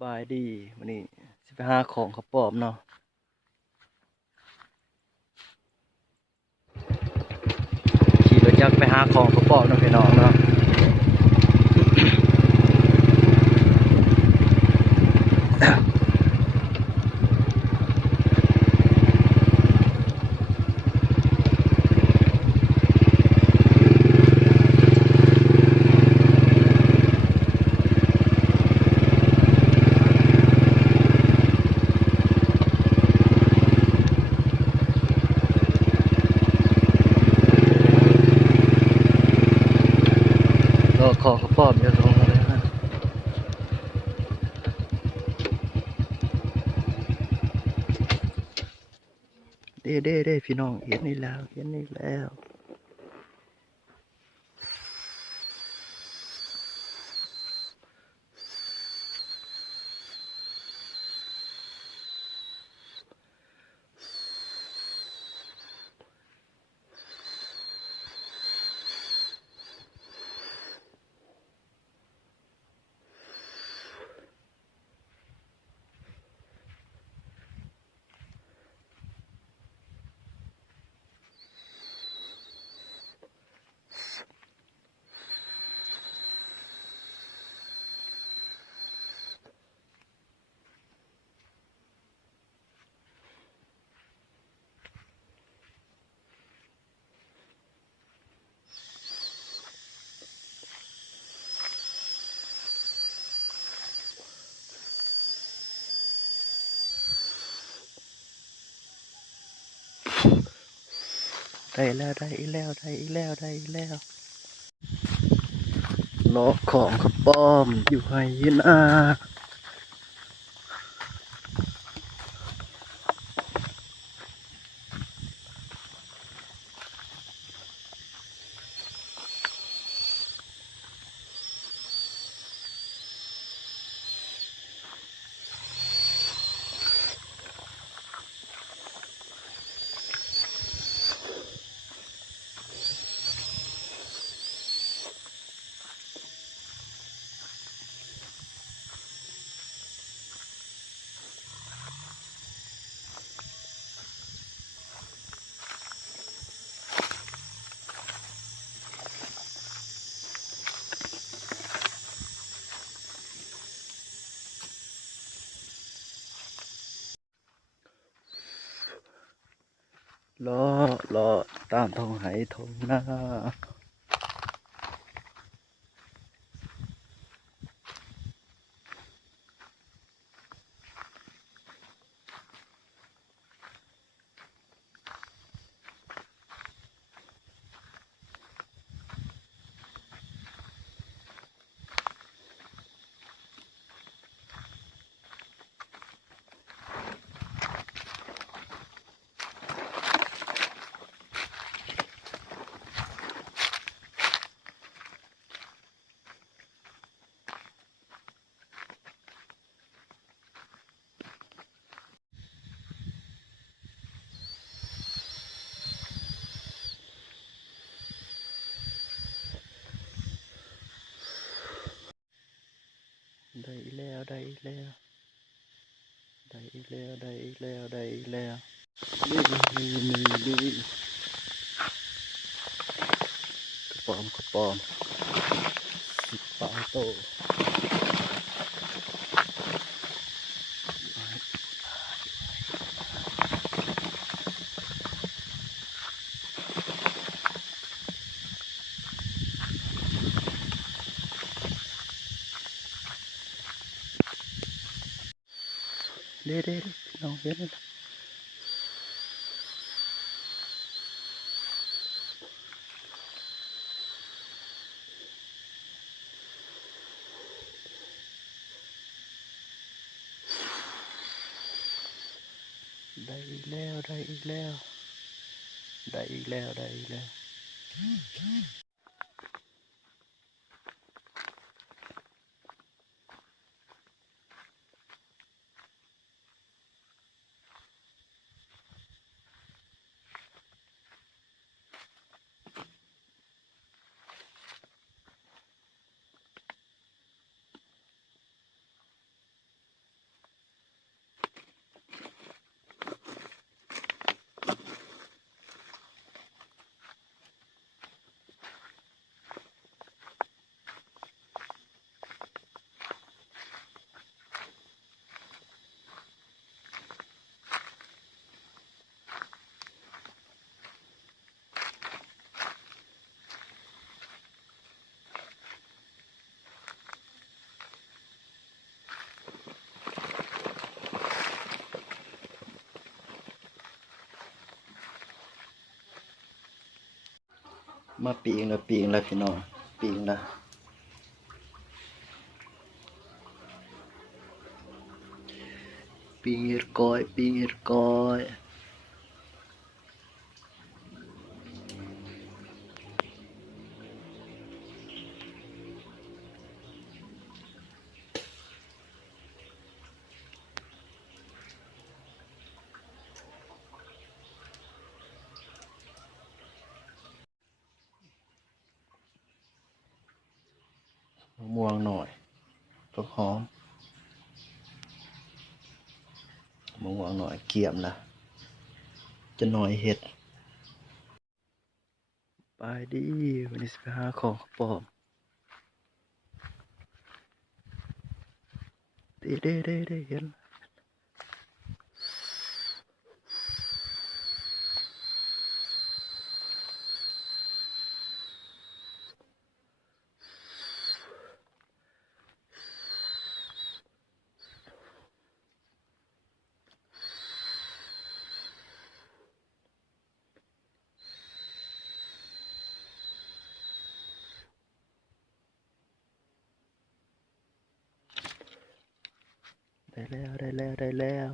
บายดีวันนี้สิไปหาของเขาปลอมเนาะขี่รถจักรไปหาของเขาปลอมเนาะพี่น้องเนาะก็ของเขาปลอมจะลงมาเลยนะเด้พี่น้องเห็นนี่แล้วเห็นนี่แล้วได้แล้วรอของเขาปลอมอยู่ให้นะรอตามท้องไหท้องนาได้อีกแล้วได้อีกแล้วได้อีกแล้วได้อีกแล้วได้อีกแล้วนี่กระป๋อม10 ปลาโตเด้พี่น้องเห็นไหมได้อีกแล้วได้อีกแล้วได้อีกแล้วได้อีกแล้ว มาปีงแล้วปีงแล้วพี่น้องปีงแล้วปีงเห็ดก้อยปีงเห็ดก้อยมะม่วงหน่อยก็หอมมะม่วงหน่อยเกี่ยมละจะหน่อยเห็ดไปดีวันนี้สิไปหาของปลอมเด้เห็นได้แล้ว